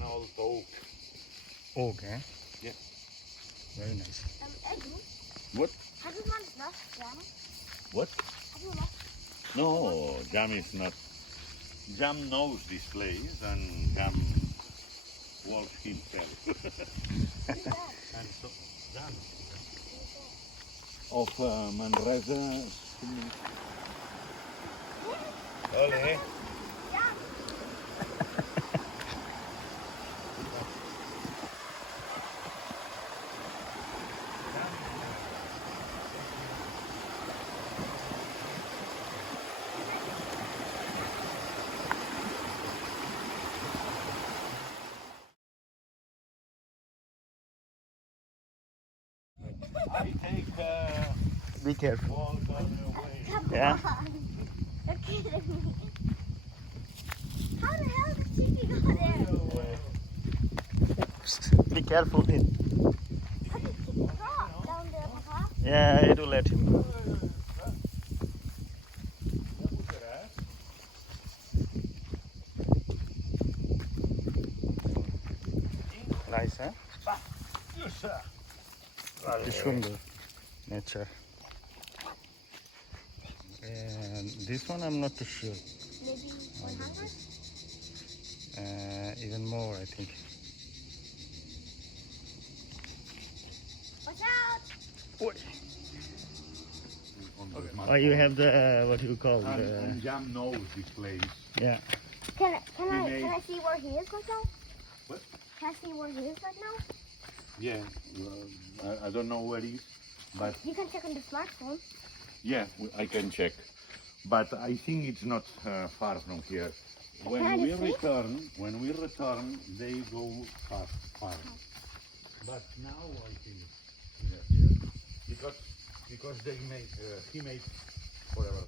an old oak. Okay. Yeah. Very nice. Eddie, What? have you once lost Jam? What? Have you lost? No, Jam is not. Jam knows this place and Jam walks himself. Who's that? And so, Jam of Manresa. Ole. Jam. I take Be careful. walk on the way. Come Yeah. on. You're kidding me. How the hell did Chicky go there? Be careful. How did Chicky drop down there, Papa? Yeah, it will let him go. Nice, huh? Very সুন্দর nature. And this one I'm not too sure. Maybe 100? Even more, I think. Watch out! Oh, you have the what you call And the Jam knows this place. yeah. Can made- I see where he is right now? What? Can I see where he is right now? Yeah, I don't know where he is, but You can check on the smartphone. yeah, I can check. But I think it's not far from here. When Can I we just see? return, they go far. But now I think yeah, because he made forever.